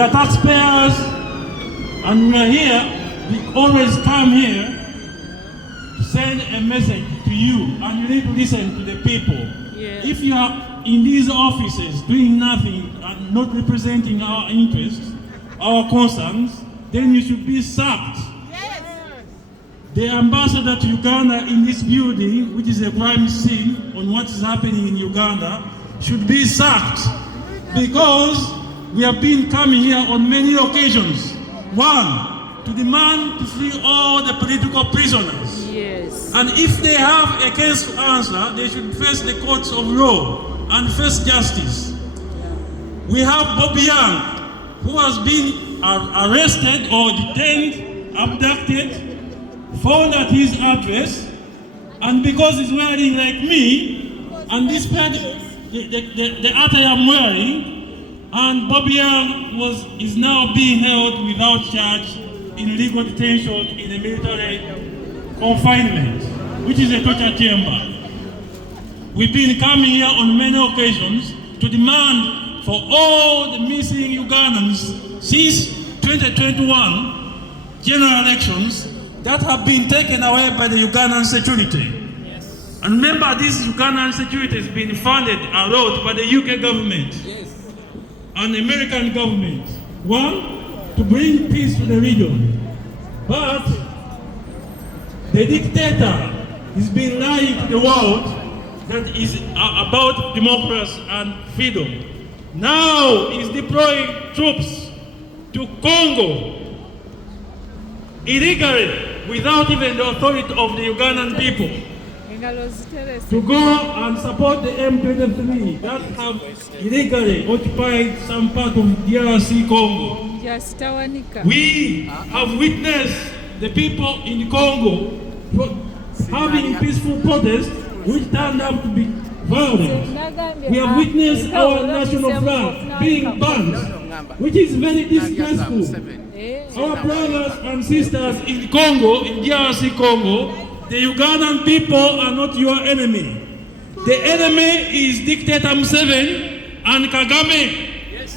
We are taxpayers, and we are here, we always come here to send a message to you, and you need to listen to the people. Yeah. If you are in these offices doing nothing and not representing our interests, our concerns, then you should be sacked. Yes. The ambassador to Uganda in this building, which is a crime scene on what is happening in Uganda, should be sacked, because we have been coming here on many occasions. One, to demand to free all the political prisoners. Yes. And if they have a case to answer, they should face the courts of law and face justice. We have Bobby Young, who has been arrested or detained, abducted, found at his address, and because he's wearing like me, and despite the attire I'm wearing, and Bobby Young is now being held without charge in legal detention in a military confinement, which is a torture chamber. We've been coming here on many occasions to demand for all the missing Ugandans since 2021 general elections that have been taken away by the Ugandan security. Yes. And remember, this Ugandan security has been funded a lot by the UK government. Yes. And the American government. One, to bring peace to the region. But the dictator has been lying to the world that is about democracy and freedom. Now he's deploying troops to Congo illegally, without even the authority of the Ugandan people, to go and support the M23 that have illegally occupied some part of DRC Congo. We have witnessed the people in Congo having peaceful protests which turned out to be violent. We have witnessed our national flag being banned, which is very disgraceful. Our brothers and sisters in Congo, in DRC Congo, the Ugandan people are not your enemy. The enemy is dictator Museveni and Kagame. Yes.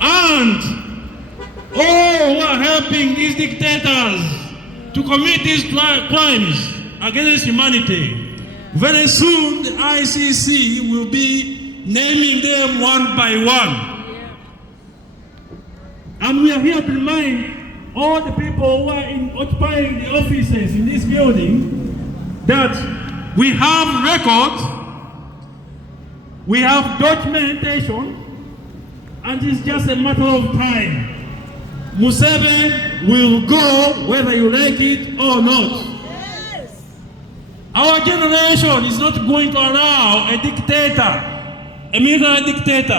And all who are helping these dictators to commit these crimes against humanity. Very soon the ICC will be naming them one by one. Yeah. And we are here to remind all the people who are occupying the offices in this building that we have record, we have documentation, and it's just a matter of time. Museveni will go whether you like it or not. Yes. Our generation is not going to allow a dictator, a military dictator,